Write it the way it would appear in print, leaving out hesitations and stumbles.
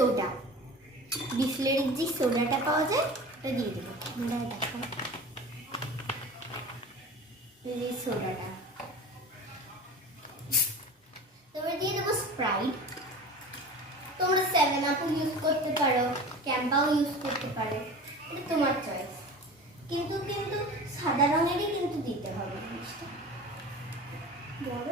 Soda, বিসলেরির যে সোডাটা পাওয়া যায় ওটা দিয়ে দেবো। দেখো এই সোডাটা, তারপরে দিয়ে দেবো স্প্রাইট। তোমরা 7 আপ ইউজ করতে পারো, ক্যাম্পাও ইউজ করতে পারো, এটা তোমার চয়েস। কিন্তু সাদা রঙেরই কিন্তু দিতে হবে জিনিসটা। বড়